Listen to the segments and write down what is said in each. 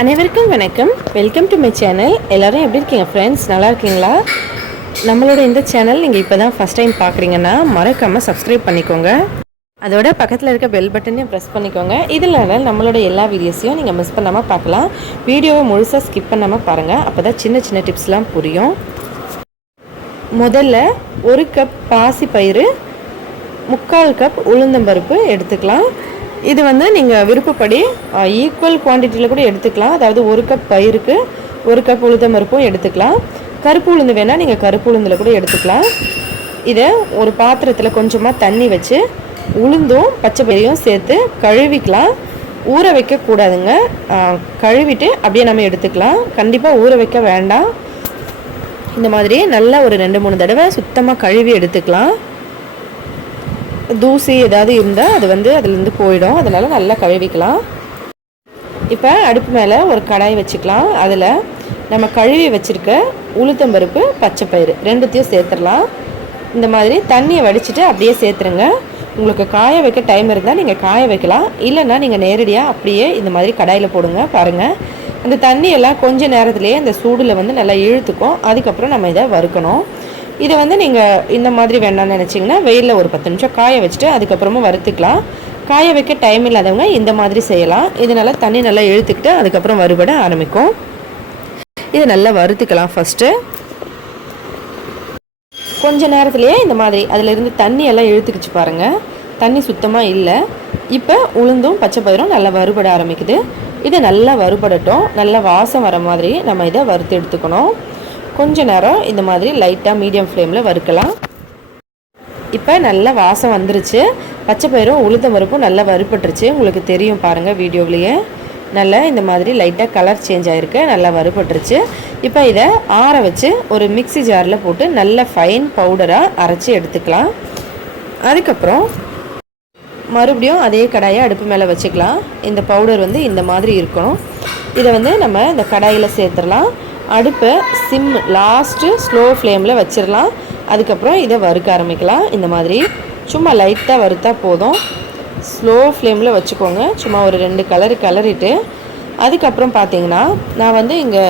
அனைவருக்கும் வணக்கம். Welcome to my channel. எல்லோரும் எப்படி இருக்கீங்க ஃப்ரெண்ட்ஸ்? நல்லா இருக்கீங்களா? நம்மளோட இந்த சேனல் நீங்கள் இப்போ தான் ஃபஸ்ட் டைம் பார்க்குறீங்கன்னா மறக்காமல் சப்ஸ்கிரைப் பண்ணிக்கோங்க. அதோட பக்கத்தில் இருக்க பெல் பட்டனையும் ப்ரெஸ் பண்ணிக்கோங்க. இதில் நம்மளோட எல்லா வீடியோஸையும் நீங்கள் மிஸ் பண்ணாமல் பார்க்கலாம். வீடியோவை முழுசாக ஸ்கிப் பண்ணாமல் பாருங்கள். அப்போ தான் சின்ன சின்ன டிப்ஸ்லாம் புரியும். முதல்ல 1 கப் பாசி பயிறு, 3/4 கப் உளுந்தம்பருப்பு எடுத்துக்கலாம். இது நீங்கள் விருப்பப்படி ஈக்குவல் குவான்டிட்டியில் கூட எடுத்துக்கலாம். அதாவது 1 கப் பயிருக்கு 1 கப் உளுந்தம்பருப்பும் எடுத்துக்கலாம். கருப்பு உளுந்து வேணால் நீங்கள் கருப்பு உளுந்தில் கூட எடுத்துக்கலாம். இதை ஒரு பாத்திரத்தில் கொஞ்சமாக தண்ணி வச்சு உளுந்தும் பச்சை பயிரையும் சேர்த்து கழுவிக்கலாம். ஊற வைக்கக்கூடாதுங்க. கழுவிட்டு அப்படியே நம்ம எடுத்துக்கலாம். கண்டிப்பாக ஊற வைக்க வேண்டாம். இந்த மாதிரி நல்லா ஒரு 2-3 தடவை சுத்தமாக கழுவி எடுத்துக்கலாம். தூசி ஏதாவது இருந்தால் அது அதுலேருந்து போயிடும். அதனால் நல்லா கழுவிக்கலாம். இப்போ அடுப்பு மேலே ஒரு கடாய் வச்சுக்கலாம். அதில் நம்ம கழுவி வச்சுருக்க உளுத்தம்பருப்பு, பச்சை பயிறு ரெண்டுத்தையும் சேர்த்துடலாம். இந்த மாதிரி தண்ணியை வடிச்சிட்டு அப்படியே சேர்த்துருங்க. உங்களுக்கு காய வைக்க டைம் இருந்தால் நீங்கள் காய வைக்கலாம். இல்லைன்னா நீங்கள் நேரடியாக அப்படியே இந்த மாதிரி கடாயில் போடுங்க. பாருங்கள், அந்த தண்ணியெல்லாம் கொஞ்சம் நேரத்துலேயே அந்த சூடில் நல்லா இழுத்துக்கும். அதுக்கப்புறம் நம்ம இதை வறுக்கணும். இதை நீங்கள் இந்த மாதிரி வேண்டாம்னு நினச்சிங்கன்னா வெயிலில் ஒரு 10 நிமிஷம் காய வச்சுட்டு அதுக்கப்புறமா வறுத்துக்கலாம். காய வைக்க டைம் இல்லாதவங்க இந்த மாதிரி செய்யலாம். இதனால் தண்ணி நல்லா இழுத்துக்கிட்டு அதுக்கப்புறம் வறுபட ஆரம்பிக்கும். இதை நல்லா வறுத்துக்கலாம். ஃபஸ்ட்டு கொஞ்ச நேரத்துலேயே இந்த மாதிரி அதிலிருந்து தண்ணியெல்லாம் இழுத்துக்கிச்சு பாருங்கள். தண்ணி சுத்தமாக இல்லை. இப்போ உளுந்தும் பச்சை பயிரும் நல்லா வறுபட ஆரம்பிக்குது. இதை நல்லா வறுபடட்டும். நல்லா வாசம் வர மாதிரி நம்ம இதை வறுத்து எடுத்துக்கணும். கொஞ்ச நேரம் இந்த மாதிரி லைட்டாக மீடியம் ஃப்ளேமில் வறுக்கலாம். இப்போ நல்லா வாசம் வந்துருச்சு. பச்சை பயிரும் உளுந்தம்பருப்பும் நல்லா வறுபட்டுருச்சு. உங்களுக்கு தெரியும் பாருங்கள் வீடியோவிலேயே. நல்லா இந்த மாதிரி லைட்டாக கலர் சேஞ்ச் ஆகிருக்கு. நல்லா வறுபட்டுருச்சு. இப்போ இதை ஆற வச்சு ஒரு மிக்ஸி ஜாரில் போட்டு நல்ல ஃபைன் பவுடராக அரைச்சி எடுத்துக்கலாம். அதுக்கப்புறம் மறுபடியும் அதே கடாயை அடுப்பு மேலே வச்சுக்கலாம். இந்த பவுடர் இந்த மாதிரி இருக்கணும். இதை நம்ம இந்த கடாயில் சேர்த்துடலாம். அடுப்பை சிம் லாஸ்ட்டு ஸ்லோ ஃப்ளேமில் வச்சிடலாம். அதுக்கப்புறம் இதை வறுக்க ஆரம்பிக்கலாம். இந்த மாதிரி சும்மா லைட்டாக வறுத்தா போதும். ஸ்லோ ஃப்ளேமில் வச்சுக்கோங்க. சும்மா ஒரு 2 கலரு கலரிட்டு அதுக்கப்புறம் பார்த்தீங்கன்னா நான் இங்கே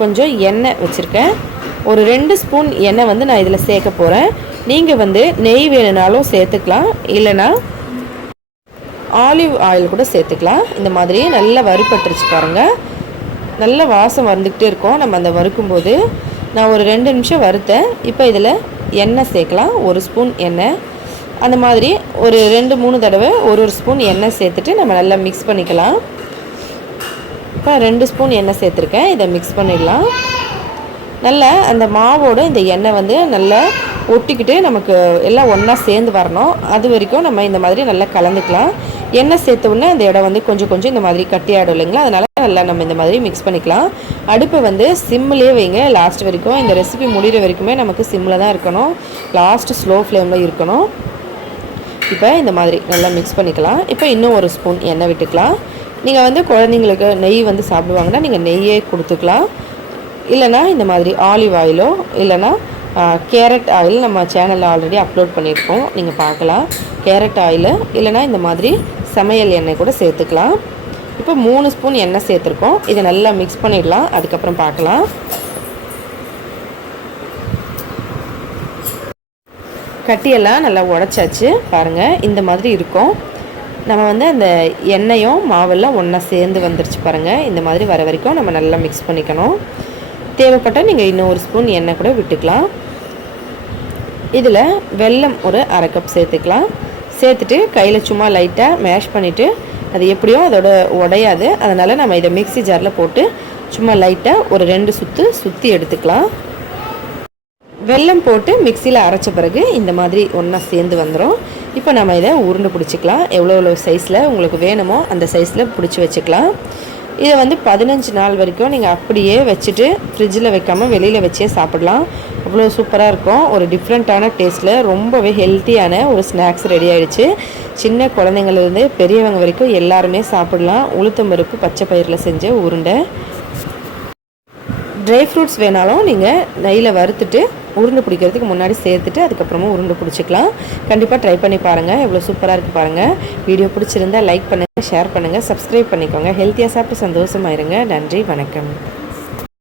கொஞ்சம் எண்ணெய் வச்சுருக்கேன். ஒரு 2 ஸ்பூன் எண்ணெய் நான் இதில் சேர்க்க போகிறேன். நீங்கள் நெய் வேணுனாலும் சேர்த்துக்கலாம். இல்லைனா ஆலிவ் ஆயில் கூட சேர்த்துக்கலாம். இந்த மாதிரி நல்லா வறுபட்டுருச்சு பாருங்கள். நல்ல வாசம் வந்துக்கிட்டே இருக்கும். நம்ம அந்த வறுக்கும்போது நான் ஒரு 2 நிமிஷம் வறுத்தேன். இப்போ இதில் எண்ணெய் சேர்க்கலாம். 1 ஸ்பூன் எண்ணெய். அந்த மாதிரி ஒரு 2-3 தடவை ஒரு ஸ்பூன் எண்ணெய் சேர்த்துட்டு நம்ம நல்லா மிக்ஸ் பண்ணிக்கலாம். இப்போ 2 ஸ்பூன் எண்ணெய் சேர்த்துருக்கேன். இதை மிக்ஸ் பண்ணிடலாம். நல்லா அந்த மாவோட இந்த எண்ணெய் நல்லா ஒட்டிக்கிட்டு நமக்கு எல்லாம் ஒன்றா சேர்ந்து வரணும். அது வரைக்கும் நம்ம இந்த மாதிரி நல்லா கலந்துக்கலாம். எண்ணெய் சேர்த்த உடனே அந்த இடம் கொஞ்சம் கொஞ்சம் இந்த மாதிரி கட்டியாடும் இல்லைங்களா? அதனால் நல்லா நம்ம இந்த மாதிரி மிக்ஸ் பண்ணிக்கலாம். அடுப்பை சிம்மிலே வைங்க லாஸ்ட் வரைக்கும். இந்த ரெசிபி முடிகிற வரைக்குமே நமக்கு சிம்மில் தான் இருக்கணும். லாஸ்ட்டு ஸ்லோ ஃப்ளேமில் இருக்கணும். இப்போ இந்த மாதிரி நல்லா மிக்ஸ் பண்ணிக்கலாம். இப்போ இன்னும் 1 ஸ்பூன் எண்ணெய் விட்டுக்கலாம். நீங்கள் குழந்தைங்களுக்கு நெய் சாப்பிடுவாங்கன்னா நீங்கள் நெய்யே கொடுத்துக்கலாம். இல்லைனா இந்த மாதிரி ஆலிவ் ஆயிலோ இல்லைனா கேரட் ஆயில் நம்ம சேனலில் ஆல்ரெடி அப்லோட் பண்ணியிருக்கோம், நீங்கள் பார்க்கலாம். கேரட் ஆயில் இல்லைனா இந்த மாதிரி சமையல் எண்ணெய் கூட சேர்த்துக்கலாம். இப்போ 3 ஸ்பூன் எண்ணெய் சேர்த்துருக்கோம். இதை நல்லா மிக்ஸ் பண்ணிடலாம். அதுக்கப்புறம் பார்க்கலாம். கட்டியெல்லாம் நல்லா உடச்சாச்சு பாருங்கள். இந்த மாதிரி இருக்கும். நம்ம அந்த எண்ணெயும் மாவெல்லாம் ஒன்றா சேர்ந்து வந்துருச்சு பாருங்கள். இந்த மாதிரி வர வரைக்கும் நம்ம நல்லா மிக்ஸ் பண்ணிக்கணும். தேவைப்பட்டால் நீங்கள் இன்னும் 1 ஸ்பூன் எண்ணெய் கூட விட்டுக்கலாம். இதில் வெல்லம் ஒரு 1/2 கப் சேர்த்துக்கலாம். சேர்த்துட்டு கையில் சும்மா லைட்டாக மேஷ் பண்ணிவிட்டு அது எப்படியும் அதோட உடையாது. அதனால் நம்ம இதை மிக்ஸி ஜாரில் போட்டு சும்மா லைட்டாக ஒரு 2 சுற்று சுற்றி எடுத்துக்கலாம். வெல்லம் போட்டு மிக்சியில் அரைச்ச பிறகு இந்த மாதிரி ஒன்றா சேர்ந்து வந்துடும். இப்போ நம்ம இதை உருண்டை பிடிச்சிக்கலாம். எவ்வளோ சைஸில் உங்களுக்கு வேணுமோ அந்த சைஸில் பிடிச்சி வச்சுக்கலாம். இதை 15 நாள் வரைக்கும் நீங்கள் அப்படியே வச்சுட்டு ஃப்ரிட்ஜில் வைக்காமல் வெளியில் வச்சே சாப்பிடலாம். அவ்வளோ சூப்பராக இருக்கும். ஒரு டிஃப்ரெண்ட்டான டேஸ்ட்டில் ரொம்பவே ஹெல்த்தியான ஒரு ஸ்நாக்ஸ் ரெடி ஆகிடுச்சு. சின்ன குழந்தைங்கள்லேருந்து பெரியவங்க வரைக்கும் எல்லாருமே சாப்பிடலாம். உளுத்தம்பருப்பு பச்சை பயிரில் செஞ்ச உருண்டை. ட்ரை ஃப்ரூட்ஸ் வேணாலும் நீங்கள் நெய்யில் வறுத்துட்டு உருண்டை பிடிக்கிறதுக்கு முன்னாடி சேர்த்துட்டு அதுக்கப்புறமா உருண்டை பிடிச்சிக்கலாம். கண்டிப்பாக ட்ரை பண்ணி பாருங்கள். எவ்வளோ சூப்பராக இருக்குது பாருங்கள். வீடியோ பிடிச்சிருந்தா லைக் பண்ணுங்கள், ஷேர் பண்ணுங்கள், சப்ஸ்கிரைப் பண்ணிக்கோங்க. ஹெல்த்தியாக சாப்பிட்டு சந்தோஷமாக இருங்க. நன்றி, வணக்கம்.